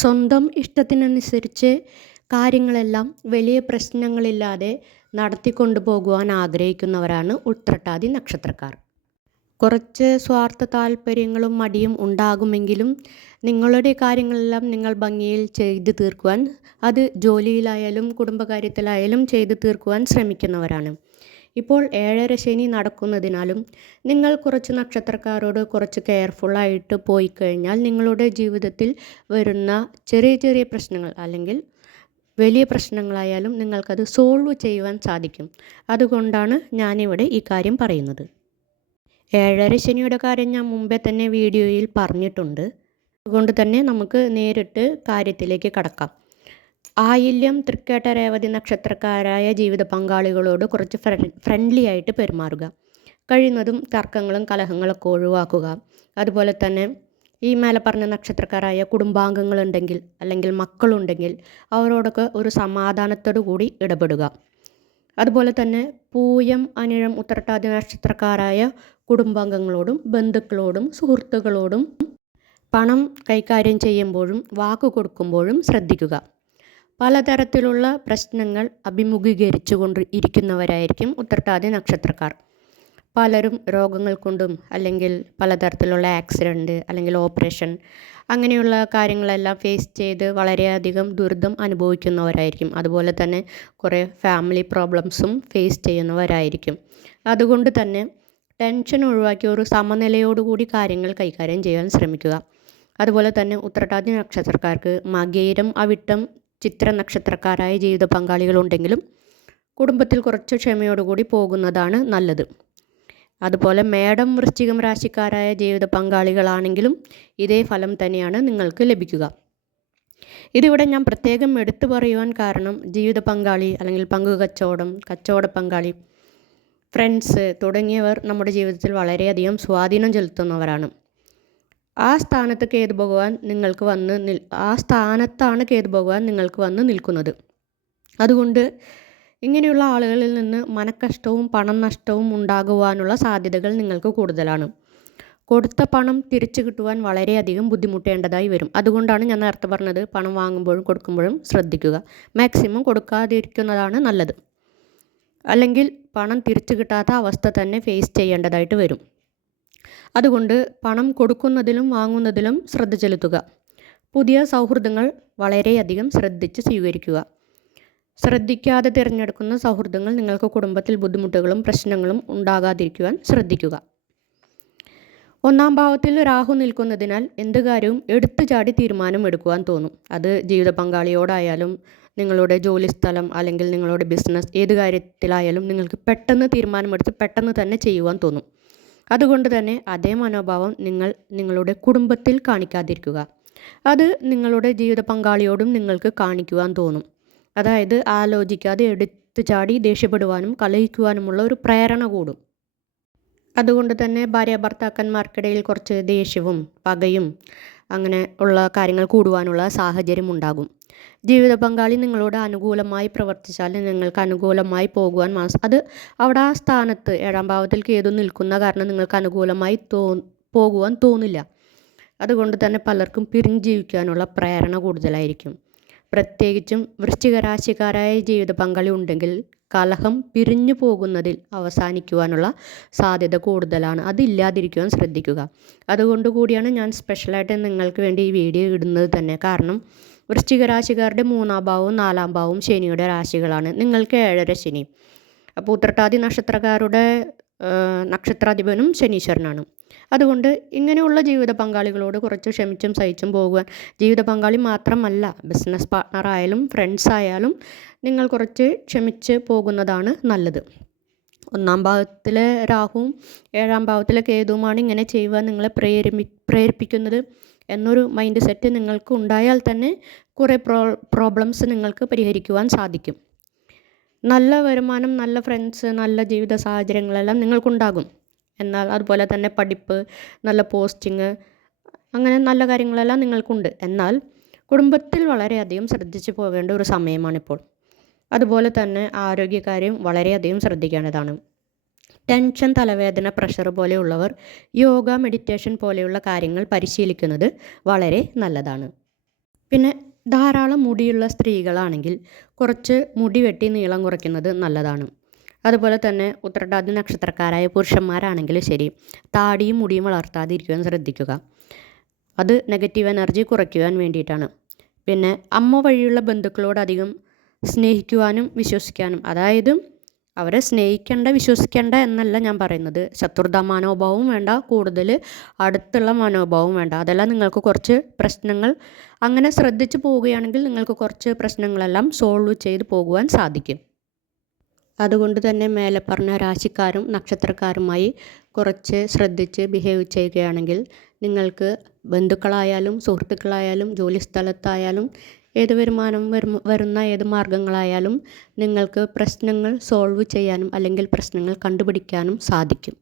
സ്വന്തം ഇഷ്ടത്തിനനുസരിച്ച് കാര്യങ്ങളെല്ലാം വലിയ പ്രശ്നങ്ങളില്ലാതെ നടത്തിക്കൊണ്ടു പോകുവാൻ ആഗ്രഹിക്കുന്നവരാണ് ഉത്രട്ടാതി നക്ഷത്രക്കാർ. കുറച്ച് സ്വാർത്ഥ താല്പര്യങ്ങളും മടിയും ഉണ്ടാകുമെങ്കിലും നിങ്ങളുടെ കാര്യങ്ങളെല്ലാം നിങ്ങൾ ഭംഗിയിൽ ചെയ്തു തീർക്കുവാൻ അത് ജോലിയിലായാലും കുടുംബകാര്യത്തിലായാലും ചെയ്തു തീർക്കുവാൻ ശ്രമിക്കുന്നവരാണ്. ഇപ്പോൾ ഏഴര ശനി നടക്കുന്നതിനാലും നിങ്ങൾ കുറച്ച് നക്ഷത്രക്കാരോട് കുറച്ച് കെയർഫുള്ളായിട്ട് പോയി കഴിഞ്ഞാൽ നിങ്ങളുടെ ജീവിതത്തിൽ വരുന്ന ചെറിയ ചെറിയ പ്രശ്നങ്ങൾ അല്ലെങ്കിൽ വലിയ പ്രശ്നങ്ങളായാലും നിങ്ങൾക്കത് സോൾവ് ചെയ്യുവാൻ സാധിക്കും. അതുകൊണ്ടാണ് ഞാനിവിടെ ഈ കാര്യം പറയുന്നത്. ഏഴര ശനിയുടെ കാര്യം ഞാൻ മുമ്പേ തന്നെ വീഡിയോയിൽ പറഞ്ഞിട്ടുണ്ട്. അതുകൊണ്ട് തന്നെ നമുക്ക് നേരിട്ട് കാര്യത്തിലേക്ക് കടക്കാം. ആയില്യം തൃക്കേട്ട രേവതി നക്ഷത്രക്കാരായ ജീവിത പങ്കാളികളോട് കുറച്ച് ഫ്രണ്ട്ലി ആയിട്ട് പെരുമാറുക. കഴിയുന്നതും തർക്കങ്ങളും കലഹങ്ങളൊക്കെ ഒഴിവാക്കുക. അതുപോലെ തന്നെ ഈ മേലെ പറഞ്ഞ നക്ഷത്രക്കാരായ കുടുംബാംഗങ്ങളുണ്ടെങ്കിൽ അല്ലെങ്കിൽ മക്കളുണ്ടെങ്കിൽ അവരോടൊക്കെ ഒരു സമാധാനത്തോടു കൂടി ഇടപെടുക. അതുപോലെ തന്നെ പൂയം അനിഴം ഉത്തരട്ടാതി നക്ഷത്രക്കാരായ കുടുംബാംഗങ്ങളോടും ബന്ധുക്കളോടും സുഹൃത്തുക്കളോടും പണം കൈകാര്യം ചെയ്യുമ്പോഴും വാക്ക് കൊടുക്കുമ്പോഴും ശ്രദ്ധിക്കുക. പലതരത്തിലുള്ള പ്രശ്നങ്ങൾ അഭിമുഖീകരിച്ചു കൊണ്ട് ഇരിക്കുന്നവരായിരിക്കും ഉത്രട്ടാതി നക്ഷത്രക്കാർ. പലരും രോഗങ്ങൾ കൊണ്ടും അല്ലെങ്കിൽ പലതരത്തിലുള്ള ആക്സിഡന്റ് അല്ലെങ്കിൽ ഓപ്പറേഷൻ അങ്ങനെയുള്ള കാര്യങ്ങളെല്ലാം ഫേസ് ചെയ്ത് വളരെയധികം ദുരിതം അനുഭവിക്കുന്നവരായിരിക്കും. അതുപോലെ തന്നെ കുറേ ഫാമിലി പ്രോബ്ലംസും ഫേസ് ചെയ്യുന്നവരായിരിക്കും. അതുകൊണ്ട് തന്നെ ടെൻഷൻ ഒഴിവാക്കി ഒരു സമനിലയോടുകൂടി കാര്യങ്ങൾ കൈകാര്യം ചെയ്യാൻ ശ്രമിക്കുക. അതുപോലെ തന്നെ ഉത്രട്ടാതി നക്ഷത്രക്കാർക്ക് മകേരം അവിട്ടം ചിത്ര നക്ഷത്രക്കാരായ ജീവിത പങ്കാളികളുണ്ടെങ്കിലും കുടുംബത്തിൽ കുറച്ച് ക്ഷമയോടുകൂടി പോകുന്നതാണ് നല്ലത്. അതുപോലെ മേടം വൃശ്ചികം രാശിക്കാരായ ജീവിത പങ്കാളികളാണെങ്കിലും ഇതേ ഫലം തന്നെയാണ് നിങ്ങൾക്ക് ലഭിക്കുക. ഇതിവിടെ ഞാൻ പ്രത്യേകം എടുത്തു പറയുവാൻ കാരണം ജീവിത പങ്കാളി അല്ലെങ്കിൽ പങ്കു കച്ചവടം കച്ചവട പങ്കാളി ഫ്രണ്ട്സ് തുടങ്ങിയവർ നമ്മുടെ ജീവിതത്തിൽ വളരെയധികം സ്വാധീനം ചെലുത്തുന്നവരാണ്. ആ സ്ഥാനത്ത് കേതു ഭഗവാൻ നിങ്ങൾക്ക് വന്ന് നിൽ ആ സ്ഥാനത്താണ് കേതു ഭഗവാൻ നിങ്ങൾക്ക് വന്ന് നിൽക്കുന്നത്. അതുകൊണ്ട് ഇങ്ങനെയുള്ള ആളുകളിൽ നിന്ന് മനക്കഷ്ടവും പണം നഷ്ടവും ഉണ്ടാകുവാനുള്ള സാധ്യതകൾ നിങ്ങൾക്ക് കൂടുതലാണ്. കൊടുത്ത പണം തിരിച്ചു കിട്ടുവാൻ വളരെയധികം ബുദ്ധിമുട്ടേണ്ടതായി വരും. അതുകൊണ്ടാണ് ഞാൻ നേരത്തെ പറഞ്ഞത് പണം വാങ്ങുമ്പോഴും കൊടുക്കുമ്പോഴും ശ്രദ്ധിക്കുക. മാക്സിമം കൊടുക്കാതിരിക്കുന്നതാണ് നല്ലത്. അല്ലെങ്കിൽ പണം തിരിച്ചു കിട്ടാത്ത അവസ്ഥ തന്നെ ഫേസ് ചെയ്യേണ്ടതായിട്ട് വരും. അതുകൊണ്ട് പണം കൊടുക്കുന്നതിലും വാങ്ങുന്നതിലും ശ്രദ്ധ ചെലുത്തുക. പുതിയ സൗഹൃദങ്ങൾ വളരെയധികം ശ്രദ്ധിച്ച് സ്വീകരിക്കുക. ശ്രദ്ധിക്കാതെ തിരഞ്ഞെടുക്കുന്ന സൗഹൃദങ്ങൾ നിങ്ങൾക്ക് കുടുംബത്തിൽ ബുദ്ധിമുട്ടുകളും പ്രശ്നങ്ങളും ഉണ്ടാകാതിരിക്കുവാൻ ശ്രദ്ധിക്കുക. ഒന്നാം ഭാവത്തിൽ രാഹു നിൽക്കുന്നതിനാൽ എന്ത് കാര്യവും എടുത്തു ചാടി തീരുമാനം എടുക്കുവാൻ തോന്നും. അത് ജീവിത പങ്കാളിയോടായാലും നിങ്ങളുടെ ജോലി സ്ഥലം അല്ലെങ്കിൽ നിങ്ങളുടെ ബിസിനസ് ഏത് കാര്യത്തിലായാലും നിങ്ങൾക്ക് പെട്ടെന്ന് തീരുമാനമെടുത്ത് പെട്ടെന്ന് തന്നെ ചെയ്യുവാൻ തോന്നും. അതുകൊണ്ട് തന്നെ അതേ മനോഭാവം നിങ്ങൾ നിങ്ങളുടെ കുടുംബത്തിൽ കാണിക്കാതിരിക്കുക. അത് നിങ്ങളുടെ ജീവിത പങ്കാളിയോടും നിങ്ങൾക്ക് കാണിക്കുവാൻ തോന്നും. അതായത് ആലോചിക്കാതെ എടുത്തു ചാടി ദേഷ്യപ്പെടുവാനും കലഹിക്കുവാനുമുള്ള ഒരു പ്രേരണ കൂടും. അതുകൊണ്ട് തന്നെ ഭാര്യ ഭർത്താക്കന്മാർക്കിടയിൽ കുറച്ച് ദേഷ്യവും പകയും അങ്ങനെ ഉള്ള കാര്യങ്ങൾ കൂടുവാനുള്ള സാഹചര്യം ഉണ്ടാകും. ജീവിത പങ്കാളി നിങ്ങളോട് അനുകൂലമായി പ്രവർത്തിച്ചാൽ നിങ്ങൾക്ക് അനുകൂലമായി പോകുവാൻ മാസം അത് അവിടെ ആ സ്ഥാനത്ത് ഏഴാം ഭാവത്തിൽ കേതു നിൽക്കുന്ന കാരണം നിങ്ങൾക്ക് അനുകൂലമായി തോ പോകുവാൻ തോന്നില്ല. അതുകൊണ്ട് തന്നെ പലർക്കും പിരിഞ്ഞ് ജീവിക്കാനുള്ള പ്രേരണ കൂടുതലായിരിക്കും. പ്രത്യേകിച്ചും വൃശ്ചിക രാശിക്കാരായ ജീവിത പങ്കാളി ഉണ്ടെങ്കിൽ കലഹം പിരിഞ്ഞു പോകുന്നതിൽ അവസാനിക്കുവാനുള്ള സാധ്യത കൂടുതലാണ്. അതില്ലാതിരിക്കുവാൻ ശ്രദ്ധിക്കുക. അതുകൊണ്ട് കൂടിയാണ് ഞാൻ സ്പെഷ്യലായിട്ട് നിങ്ങൾക്ക് വേണ്ടി ഈ വീഡിയോ ഇടുന്നത് തന്നെ. കാരണം വൃശ്ചിക രാശിക്കാരുടെ മൂന്നാം ഭാവവും നാലാം ഭാവവും ശനിയുടെ രാശികളാണ്. നിങ്ങൾക്ക് ഏഴര ശനി. അപ്പോൾ ഉത്രട്ടാതി നക്ഷത്രക്കാരുടെ നക്ഷത്രാധിപനും ശനീശ്വരനാണ്. അതുകൊണ്ട് ഇങ്ങനെയുള്ള ജീവിത പങ്കാളികളോട് കുറച്ച് ക്ഷമിച്ചും സഹിച്ചും പോകുവാൻ. ജീവിത പങ്കാളി മാത്രമല്ല ബിസിനസ് പാർട്ട്ണറായാലും ഫ്രണ്ട്സ് ആയാലും നിങ്ങൾ കുറച്ച് ക്ഷമിച്ച് പോകുന്നതാണ് നല്ലത്. ഒന്നാം ഭാവത്തിലെ രാഹുവും ഏഴാം ഭാവത്തിലെ കേതുവുമാണ് ഇങ്ങനെ ചെയ്യുവാൻ നിങ്ങളെ പ്രേരിപ്പി പ്രേരിപ്പിക്കുന്നത് എന്നൊരു മൈൻഡ് സെറ്റ് നിങ്ങൾക്ക് ഉണ്ടായാൽ തന്നെ കുറേ പ്രോ പ്രോബ്ലംസ് നിങ്ങൾക്ക് പരിഹരിക്കുവാൻ സാധിക്കും. നല്ല വരുമാനം നല്ല ഫ്രണ്ട്സ് നല്ല ജീവിത സാഹചര്യങ്ങളെല്ലാം നിങ്ങൾക്കുണ്ടാകും. എന്നാൽ അതുപോലെ തന്നെ പഠിപ്പ് നല്ല പോസ്റ്റിങ് അങ്ങനെ നല്ല കാര്യങ്ങളെല്ലാം നിങ്ങൾക്കുണ്ട്. എന്നാൽ കുടുംബത്തിൽ വളരെയധികം ശ്രദ്ധിച്ചു പോകേണ്ട ഒരു സമയമാണിപ്പോൾ. അതുപോലെ തന്നെ ആരോഗ്യകാര്യം വളരെയധികം ശ്രദ്ധിക്കേണ്ടതാണ്. ടെൻഷൻ തലവേദന പ്രഷർ പോലെയുള്ളവർ യോഗ മെഡിറ്റേഷൻ പോലെയുള്ള കാര്യങ്ങൾ പരിശീലിക്കുന്നത് വളരെ നല്ലതാണ്. പിന്നെ ധാരാളം മുടിയുള്ള സ്ത്രീകളാണെങ്കിൽ കുറച്ച് മുടി വെട്ടി നീളം കുറയ്ക്കുന്നത് നല്ലതാണ്. അതുപോലെ തന്നെ ഉത്രട്ടാതി നക്ഷത്രക്കാരായ പുരുഷന്മാരാണെങ്കിലും ശരി താടിയും മുടിയും വളർത്താതിരിക്കുവാൻ ശ്രദ്ധിക്കുക. അത് നെഗറ്റീവ് എനർജി കുറയ്ക്കുവാൻ വേണ്ടിയിട്ടാണ്. പിന്നെ അമ്മ വഴിയുള്ള ബന്ധുക്കളോട് അധികം സ്നേഹിക്കുവാനും വിശ്വസിക്കാനും അതായത് അവരെ സ്നേഹിക്കേണ്ട വിശ്വസിക്കേണ്ട എന്നല്ല ഞാൻ പറയുന്നത്. ശത്രുത മനോഭാവവും വേണ്ട കൂടുതൽ അടുത്തുള്ള മനോഭാവവും വേണ്ട. അതെല്ലാം നിങ്ങൾക്ക് കുറച്ച് പ്രശ്നങ്ങൾ അങ്ങനെ ശ്രദ്ധിച്ച് പോവുകയാണെങ്കിൽ നിങ്ങൾക്ക് കുറച്ച് പ്രശ്നങ്ങളെല്ലാം സോൾവ് ചെയ്ത് പോകുവാൻ സാധിക്കും. അതുകൊണ്ട് തന്നെ മേലെ പറഞ്ഞ രാശിക്കാരും നക്ഷത്രക്കാരുമായി കുറച്ച് ശ്രദ്ധിച്ച് ബിഹേവ് ചെയ്യുകയാണെങ്കിൽ നിങ്ങൾക്ക് ബന്ധുക്കളായാലും സുഹൃത്തുക്കളായാലും ജോലി സ്ഥലത്തായാലും ഏത് വരുമാനം വരും വരുന്ന ഏത് മാർഗങ്ങളായാലും നിങ്ങൾക്ക് പ്രശ്നങ്ങൾ സോൾവ് ചെയ്യാനും അല്ലെങ്കിൽ പ്രശ്നങ്ങൾ കണ്ടുപിടിക്കാനും സാധിക്കും.